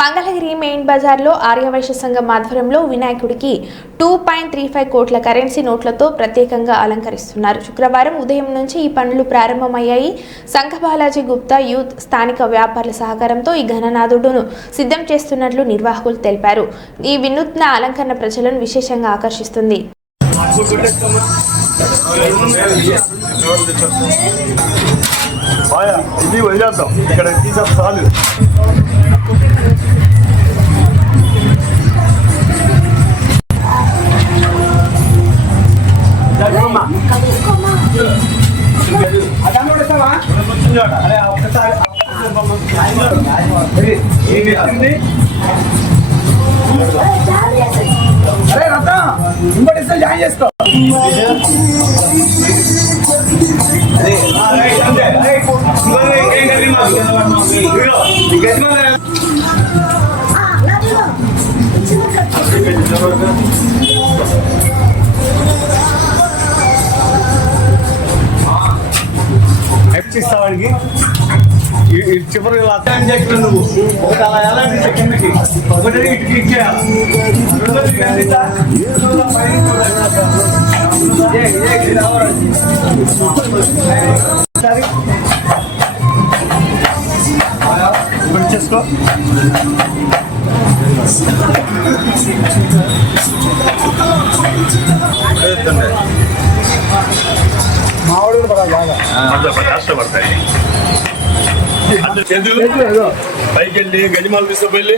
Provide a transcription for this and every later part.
Mangalagiri main బజార్లో ఆర్యవైశ్య సంఘం ఆధ్వర్యంలో వినాయకుడికి 2.35 కోట్ల కరెన్సీ నోట్లతో ప్రత్యేకంగా అలంకరిస్తున్నారు. శుక్రవారం ఉదయం నుంచి ఈ పనులు ప్రారంభమయ్యాయి. సంఘ బాలాజీ గుప్తా యూత్ స్థానిక వ్యాపారుల సహకారంతో ఈ ఘననాథుడును సిద్ధం చేస్తున్నట్లు నిర్వాహకులు తెలిపారు. ఈ వినూత్న అలంకరణ ప్రజలను విశేషంగా ఆకర్షిస్తుంది. ఇది వదిలేద్దాం, ఇక్కడ తీసే చాలు. అరే రత్న ఇంకోటి ఇస్తే జాయిన్ చేసుకో. ఇస్తావాడికి చివరి చెట్లు నువ్వు ఒకటి అలా ఎలా కిందకి ఒకటి ఇటుకి ఇచ్చేయాలి. చేసుకో. మావాడు కష్టపడతాయి. పైకి వెళ్ళి గజమాలు తీసుకుపోయి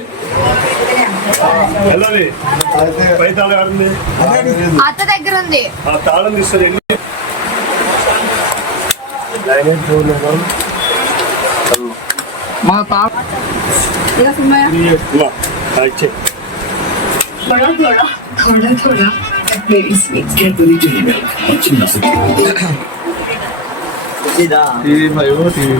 వెళ్ళాలి. పై తాళం ఆడింది, అత్త దగ్గర ఉంది. ఆ తాళం తీస్తుంది. మా తాళ టీవీ